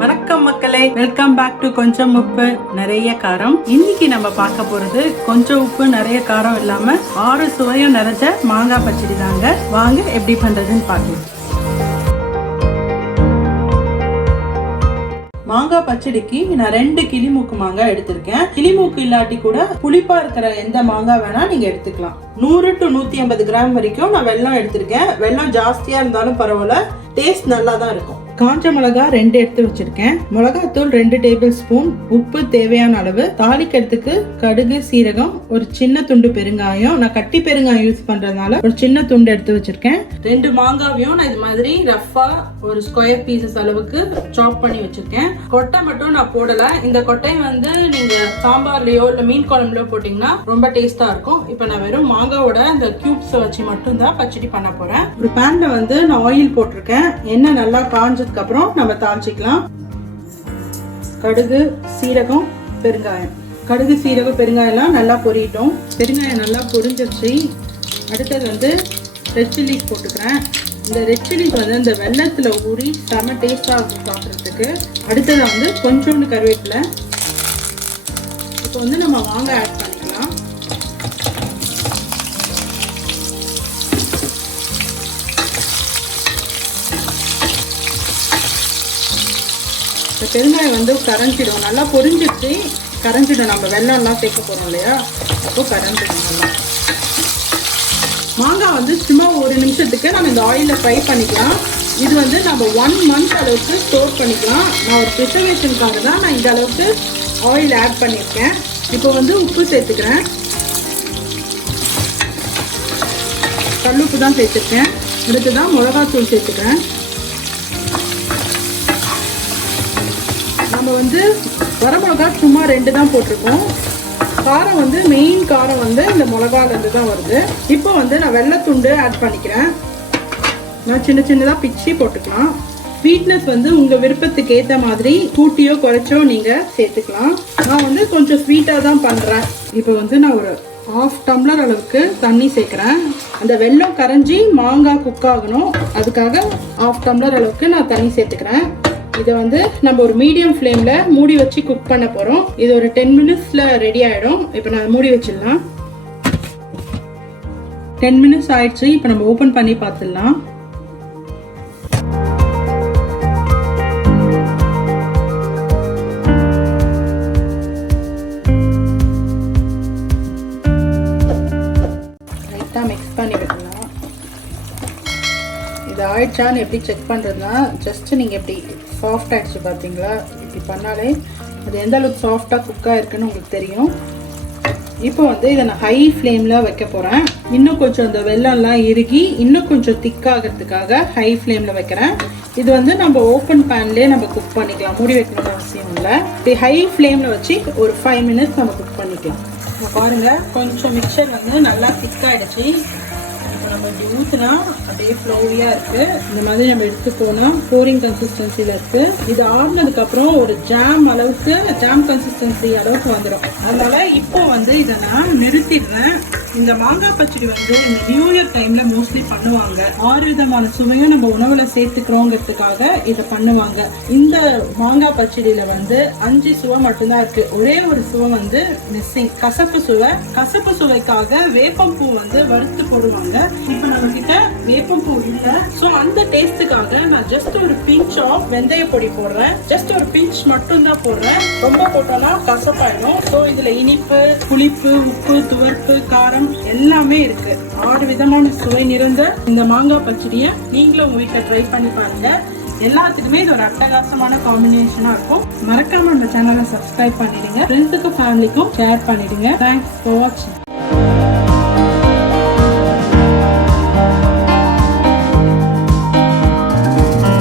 வணக்கம் மக்களே, welcome back to கொஞ்சம் உப்பு நிறைய காரம். இன்னைக்கு நம்ம பார்க்க போறது கொஞ்சம் உப்பு நிறைய காரம் இல்லாம 6 சுவையும் நிறைஞ்ச மாங்காய் பச்சடி தாங்க. வாங்க எப்படி பண்றதுன்னு பார்க்கலாம். மாங்காய் பச்சடிக்கு நான் 2 கிளிமூக்கு மாங்காய் எடுத்திருக்கேன். கிளிமூக்கு இல்லாட்டி கூட புளிப்பா இருக்கிற எந்த மாங்காய் வேணா நீங்க எடுத்துக்கலாம். 100 to 150 கிராம் வரைக்கும் நான் வெல்லம் எடுத்திருக்கேன். வெல்லம் ஜாஸ்தியா இருந்தாலும் பரவாயில்ல, டேஸ்ட் நல்லா தான் இருக்கும். காஞ்ச மிளகா 2 எடுத்து வச்சிருக்கேன். மிளகாத்தூள் 2 டேபிள் ஸ்பூன், உப்பு தேவையான அளவு, தாளிக்கிறதுக்கு கடுகு, சீரகம், ஒரு சின்ன துண்டு பெருங்காயம். நான் கட்டி பெருங்காயம் யூஸ் பண்றதுனால ஒரு சின்ன துண்டு எடுத்து வச்சிருக்கேன். 2 மாங்காவையும் நான் இது மாதிரி ரஃபா ஒரு ஸ்கொயர் பீசஸ் அளவுக்கு சாப் பண்ணி வச்சிருக்கேன். கொட்டை மட்டும் நான் போடல. இந்த கொட்டை வந்து நீங்க சாம்பார்லயோ இல்ல மீன் குழம்புலயோ போட்டீங்கன்னா ரொம்ப டேஸ்டா இருக்கும். இப்ப நான் வெறும் மாங்காவோட இந்த கியூப்ஸ் வச்சு மட்டும் தான் பச்சடி பண்ண போறேன். ஒரு பேன்ல வந்து நான் ஆயில் போட்டிருக்கேன். எண்ணெய் நல்லா காஞ்ச அப்புறம் நம்ம தாளிச்சிக்கலாம். கடுகு, சீரகம், பெருங்காயம். கடுகு, சீரகம், பெருங்காயம் எல்லாம் நல்லா பொரியட்டும். பெருங்காயம் நல்லா பொரிஞ்சிருச்சு. அடுத்தது வந்து ரெட் சில்லிஸ் போட்டுக்கிறேன். இந்த ரெட் சில்லிஸ் வந்து இந்த வெள்ளத்துல ஊறி செம டேஸ்டா இருக்கும் சாப்பிட்றதுக்கு. அடுத்தது வந்து கொஞ்சோண்டு கருவேப்பிலை. இப்போ வந்து நம்ம மாங்காய் ஆட் பண்ணிக்கலாம். பெருங்காயம் வந்து கரைஞ்சிடும், நல்லா பொரிஞ்சிடுச்சு. கரைஞ்சிடும், நம்ம வெள்ளம்லாம் சேர்க்க போறோம் இல்லையா, அப்போ கரைஞ்சிடும் நல்லா. மாங்காய் வந்து சும்மா ஒரு நிமிஷத்துக்கு நம்ம இந்த ஆயில ஃப்ரை பண்ணிக்கலாம். இது வந்து நம்ம 1 month அளவுக்கு ஸ்டோர் பண்ணிக்கலாம். நான் ஒரு ப்ரிசர்வேஷனுக்காக தான் நான் இந்த அளவுக்கு ஆயில் ஆட் பண்ணியிருக்கேன். இப்போ வந்து உப்பு சேர்த்துக்கிறேன். கல்லுப்பு தான் சேர்த்துருக்கேன். அடுத்துதான் மிளகாத்தூள் சேர்த்துக்கிறேன். நம்ம வந்து வரமிளகா சும்மா 2 தான் போட்டிருக்கோம். காரம் வந்து மெயின் காரம் வந்து இந்த மிளகால இருந்து தான் வருது. இப்போ வந்து நான் வெள்ளைத்துண்டு ஆட் பண்ணிக்கிறேன். நான் சின்ன சின்னதா பிச்சி போட்டுக்கலாம். ஸ்வீட்னஸ் வந்து உங்க விருப்பத்துக்கு ஏற்ற மாதிரி கூட்டியோ குறைச்சோ நீங்க சேர்த்துக்கலாம். நான் வந்து கொஞ்சம் ஸ்வீட்டா தான் பண்றேன். இப்போ வந்து நான் ஒரு 1/2 டம்ளர் அளவுக்கு தண்ணி சேர்க்கிறேன். அந்த வெல்லம் கரைஞ்சி மாங்காய் குக் ஆகணும், அதுக்காக 1/2 டம்ளர் அளவுக்கு நான் தண்ணி சேர்த்துக்கிறேன். இதை வந்து நம்ம ஒரு மீடியம் ஃப்ளேம்ல மூடி வச்சு குக் பண்ண போறோம். இது ஒரு 10 மினிட்ஸ்ல ரெடி ஆயிடும். இப்போ நான் மூடி வச்சிடலாம். 10 மினிட்ஸ் ஆயிடுச்சு. இப்போ நம்ம ஓபன் பண்ணி பார்த்துடலாம். லைட்டா மிக்ஸ் பண்ணி விடலாம். இது ஆயிடுச்சான்னு எப்படி செக் பண்றதுன்னா, ஜஸ்ட் நீங்க எப்படி சாஃப்ட் ஆயிடுச்சு பார்த்தீங்களா, இப்படி பண்ணாலே அது எந்த அளவுக்கு சாஃப்டாக குக் ஆயிருக்குன்னு உங்களுக்கு தெரியும். இப்போ வந்து இதை நான் ஹை ஃப்ளேமில் வைக்க போகிறேன். இன்னும் கொஞ்சம் இந்த வெல்லம்லாம் இறுகி இன்னும் கொஞ்சம் திக்காகிறதுக்காக ஹை ஃப்ளேமில் வைக்கிறேன். இது வந்து நம்ம ஓப்பன் பேன்லேயே நம்ம குக் பண்ணிக்கலாம், மூடி வைக்கணும்னு அவசியம் இல்லை. இது ஹை ஃப்ளேமில் வச்சு ஒரு 5 மினிட்ஸ் நம்ம குக் பண்ணிக்கலாம். பாருங்கள், கொஞ்சம் மிக்சர் வந்து நல்லா திக்காயிடுச்சு. நம்ம இப்படி ஊற்றினா அப்படியே ஃப்ளோவியாக இருக்குது. இந்த மாதிரி நம்ம எடுத்துக்கோனா போரிங் கன்சிஸ்டன்சியில் இருக்குது. இது ஆடினதுக்கு அப்புறம் ஒரு ஜாம் அளவுக்கு, ஜாம் கன்சிஸ்டன்சி அளவுக்கு வந்துடும். அதனால இப்போ வந்து இதை நான் நிறுத்திடுறேன். இந்த மாங்காய் பச்சடி வந்து இந்த நியூ இயர் டைம்ல மோஸ்ட்லி பண்ணுவாங்க. 6 விதமான சுவையும் நம்ம உணவுல சேர்த்துக்கிறோங்கிறதுக்காக இதை பண்ணுவாங்க. இந்த மாங்காய் பச்சடியில வந்து 5 சுவை மட்டும்தான் இருக்கு. ஒரே ஒரு சுவை வந்து மிஸ்ஸிங், கசப்பு சுவை. கசப்பு சுவைக்காக வேப்பம்பூ வந்து வறுத்து போடுவாங்க. இப்ப நம்ம கிட்ட வேப்பம்பூ இல்ல. சோ அந்த டேஸ்டுக்காக நான் ஜஸ்ட் ஒரு பிஞ்ச் ஆஃப் வெந்தய பொடி போடுறேன். ஜஸ்ட் ஒரு பிஞ்ச் மட்டும் தான் போடுறேன். ரொம்ப போட்டோம்னா கசப்பாயிடும். சோ இதுல இனிப்பு, புளிப்பு, உப்பு, துவர்ப்பு, காரம் எல்லாமே இருக்கு. 6 விதமான சுவை நிறைந்த இந்த மாங்காய் பச்சடியை நீங்களும் உங்க வீட்டுல ட்ரை பண்ணி பாருங்க. எல்லாத்துக்குமே இது ஒரு அட்டகாசமான காம்பினேஷனா இருக்கும். மறக்காம நம்ம சேனலை சப்ஸ்கிரைப் பண்ணிடுங்க. ஃப்ரெண்ட்ஸுக்கும் ஃபேமிலிக்கும் ஷேர் பண்ணிடுங்க. தேங்க்ஸ் ஃபார் வாட்சிங்.